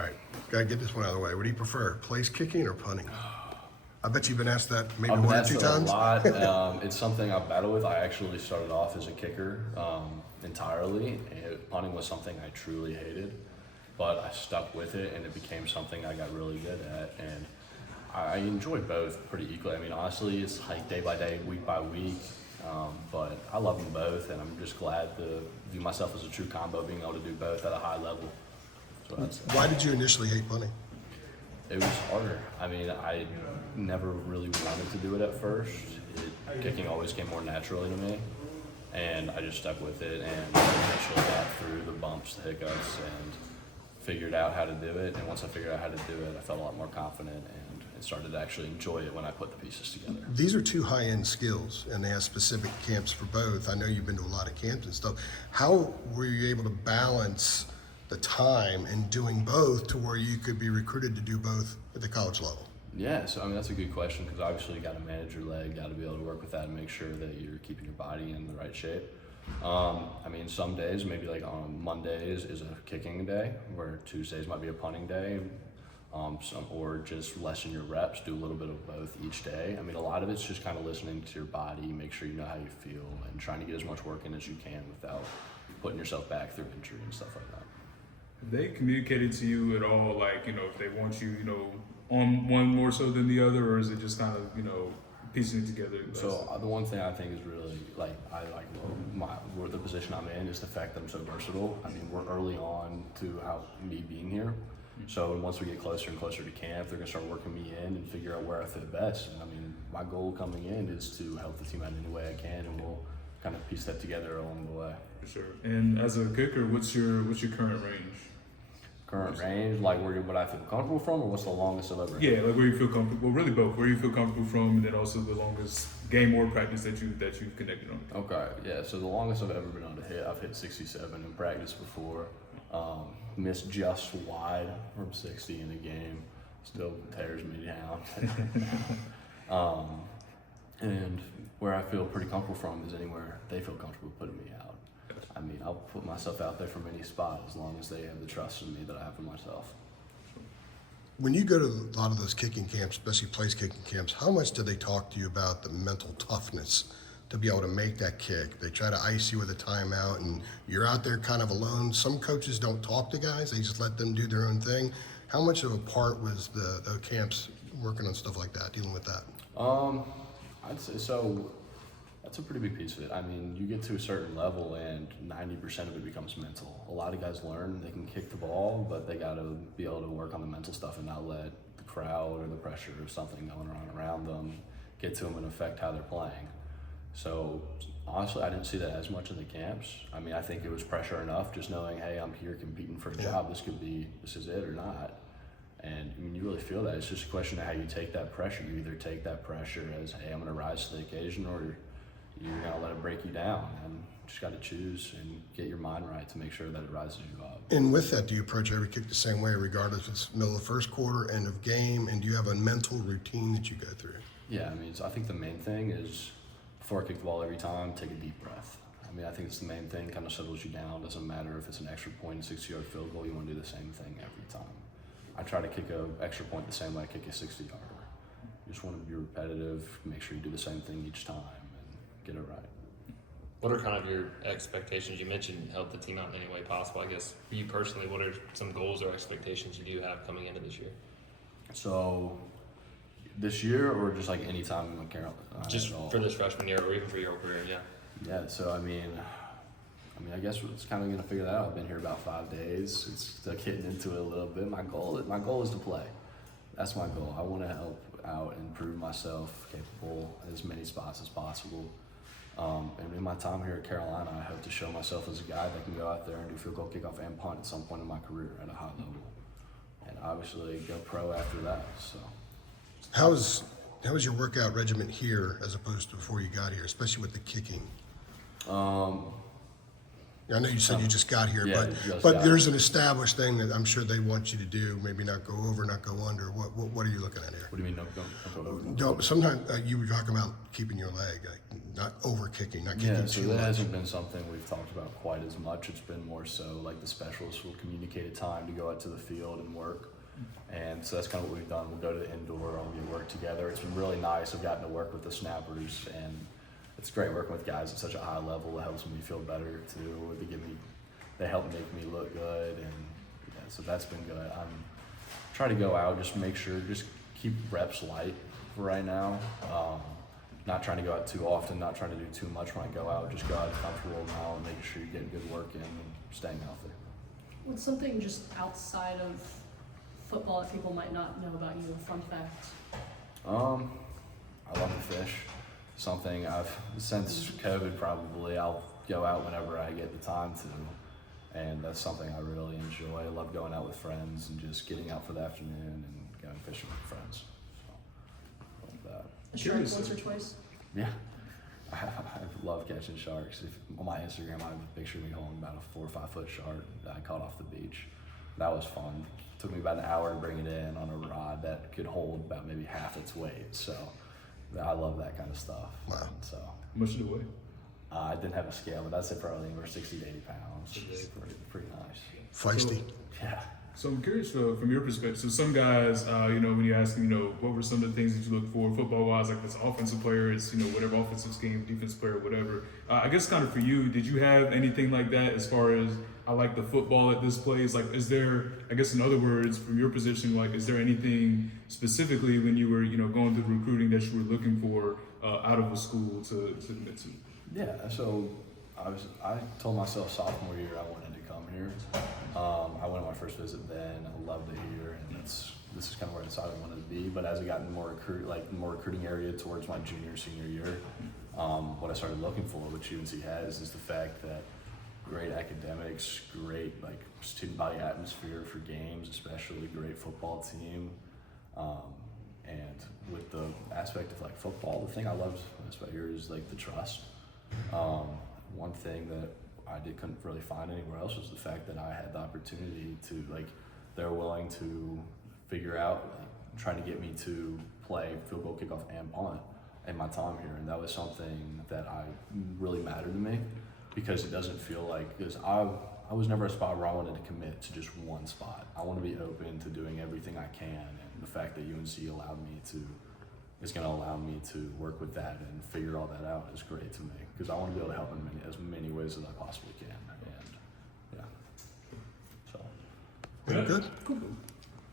All right, gotta get this one out of the way. What do you prefer, place kicking or punting? I bet you've been asked that maybe I've one been or asked two it times. a lot. It's something I battle with. I actually started off as a kicker entirely. Punting was something I truly hated, but I stuck with it, and it became something I got really good at. And I enjoy both pretty equally. I mean, honestly, it's like day by day, week by week. But I love them both, and I'm just glad to view myself as a true combo, being able to do both at a high level. So that's Why did you initially hate punting? It was harder. I mean, I never really wanted to do it at first. Kicking always came more naturally to me, and I just stuck with it and eventually got through the bumps, the hiccups, and figured out how to do it. And once I figured out how to do it, I felt a lot more confident and started to actually enjoy it when I put the pieces together. These are two high-end skills, and they have specific camps for both. I know you've been to a lot of camps and stuff. How were you able to balance the time in doing both to where you could be recruited to do both at the college level? Yeah, so I mean, that's a good question because obviously you got to manage your leg, got to be able to work with that and make sure that you're keeping your body in the right shape. I mean, some days, maybe like on Mondays is a kicking day, where Tuesdays might be a punting day, or just lessen your reps, do a little bit of both each day. I mean, a lot of it's just kind of listening to your body, make sure you know how you feel, and trying to get as much work in as you can without putting yourself back through injury and stuff like that. Have they communicated to you at all, like, if they want you, on one more so than the other, or is it just kind of, piecing it together? So the one thing I think is really, I like the position I'm in is the fact that I'm so versatile. I mean, we're early on to me being here. So once we get closer and closer to camp, they're gonna start working me in and figure out where I fit best. And I mean, my goal coming in is to help the team out any way I can, and we'll kind of piece that together along the way. For sure. And as a kicker, what's your current range? Current range, like what I feel comfortable from, or what's the longest I've ever hit? Yeah, like where you feel comfortable. Well, really both. Where you feel comfortable from, and then also the longest game or practice that you've connected on. Okay, yeah. So the longest I've ever been able to hit, I've hit 67 in practice before. Missed just wide from 60 in a game. Still tears me down. And where I feel pretty comfortable from is anywhere they feel comfortable putting me out. I mean, I'll put myself out there from any spot as long as they have the trust in me that I have for myself. When you go to a lot of those kicking camps, especially place kicking camps, how much do they talk to you about the mental toughness to be able to make that kick? They try to ice you with a timeout, and you're out there kind of alone. Some coaches don't talk to guys; they just let them do their own thing. How much of a part was the camps working on stuff like that, dealing with that? I'd say so. That's a pretty big piece of it. I mean, you get to a certain level and 90% of it becomes mental. A lot of guys learn they can kick the ball, but they got to be able to work on the mental stuff and not let the crowd or the pressure or something going on around them get to them and affect how they're playing. So honestly, I didn't see that as much in the camps. I mean, I think it was pressure enough just knowing, hey, I'm here competing for a job. This is it or not. And I mean, you really feel that. It's just a question of how you take that pressure. You either take that pressure as, hey, I'm going to rise to the occasion, or you're going to let it break you down. And you just got to choose and get your mind right to make sure that it rises you up. And with that, do you approach every kick the same way, regardless if it's middle of the first quarter, end of game, and do you have a mental routine that you go through? Yeah, I mean, I think the main thing is before I kick the ball every time, take a deep breath. I mean, I think it's the main thing, kind of settles you down. Doesn't matter if it's an extra point, 60-yard field goal, you want to do the same thing every time. I try to kick an extra point the same way I kick a 60-yarder. You just want to be repetitive, make sure you do the same thing each time, and get it right. What are kind of your expectations? You mentioned help the team out in any way possible. I guess for you personally, what are some goals or expectations you do have coming into this year? So, this year or just like any time in Carolina? Just for this freshman year or even for your career, yeah. Yeah, so I mean, I guess it's kind of gonna figure that out. I've been here about 5 days. It's still getting into it a little bit. My goal is to play. That's my goal. I want to help out and prove myself capable at as many spots as possible. And in my time here at Carolina, I hope to show myself as a guy that can go out there and do field goal, kickoff, and punt at some point in my career at a high level, and obviously go pro after that. So, How was your workout regimen here as opposed to before you got here, especially with the kicking? I know you said you just got here, Yeah, just but got there's an established thing that I'm sure they want you to do. Maybe not go over, not go under. What are you looking at here? What do you mean? Don't go over? Don't, sometimes you were talking about keeping your leg, like not over kicking, not kicking Yeah, so too that much. hasn't been something we've talked about quite as much. It's been more so like the specialists will communicate a time to go out to the field and work. And so that's kind of what we've done. We'll go to the indoor, all get work together. It's been really nice. I've gotten to work with the snappers, and it's great working with guys at such a high level. It helps me feel better too. They help make me look good, and yeah, so that's been good. I'm trying to go out, just make sure, just keep reps light for right now. Not trying to go out too often, not trying to do too much when I go out. Just go out comfortable now and making sure you're getting good work in and staying healthy. What's something just outside of football that people might not know about you? A fun fact. I love to fish. Something since COVID probably, I'll go out whenever I get the time to. And that's something I really enjoy. I love going out with friends and just getting out for the afternoon and going fishing with friends. So, like that. A shark Curious. once or twice? Yeah. I love catching sharks. On my Instagram, I have a picture of me holding about a 4 or 5 foot shark that I caught off the beach. That was fun. It took me about an hour to bring it in on a rod that could hold about maybe half its weight. So I love that kind of stuff. Wow. So How much did it weigh? I didn't have a scale, but I'd say probably anywhere 60 to 80 pounds. It's pretty nice. Feisty. Yeah. So I'm curious from your perspective. So some guys, when you ask them, what were some of the things that you look for football-wise, like this offensive player, it's, whatever offensive scheme, defensive player, whatever. I guess kind of for you, did you have anything like that as far as, I like the football that this plays? Like, is there, I guess in other words, from your position, like, is there anything specifically when you were, going through recruiting that you were looking for out of a school to admit to? Yeah, so I told myself sophomore year I wanted to come here. I went on my first visit then. I loved it here, and this is kind of where I decided I wanted to be. But as I got in more recruiting area towards my senior year, what I started looking for, which UNC has, is the fact that great academics, great student body atmosphere for games, especially great football team, and with the aspect of football, the thing I loved most about here is the trust. One thing that I couldn't really find anywhere else was the fact that I had the opportunity to they're willing to figure out trying to get me to play field goal, kickoff, and punt in my time here, and that was something that really mattered to me because it doesn't feel because I was never a spot where I wanted to commit to just one spot. I want to be open to doing everything I can, and the fact that UNC is going to allow me to work with that and figure all that out is great to me because I want to be able to help in as many ways as I possibly can. And yeah, so. Very good. Cool.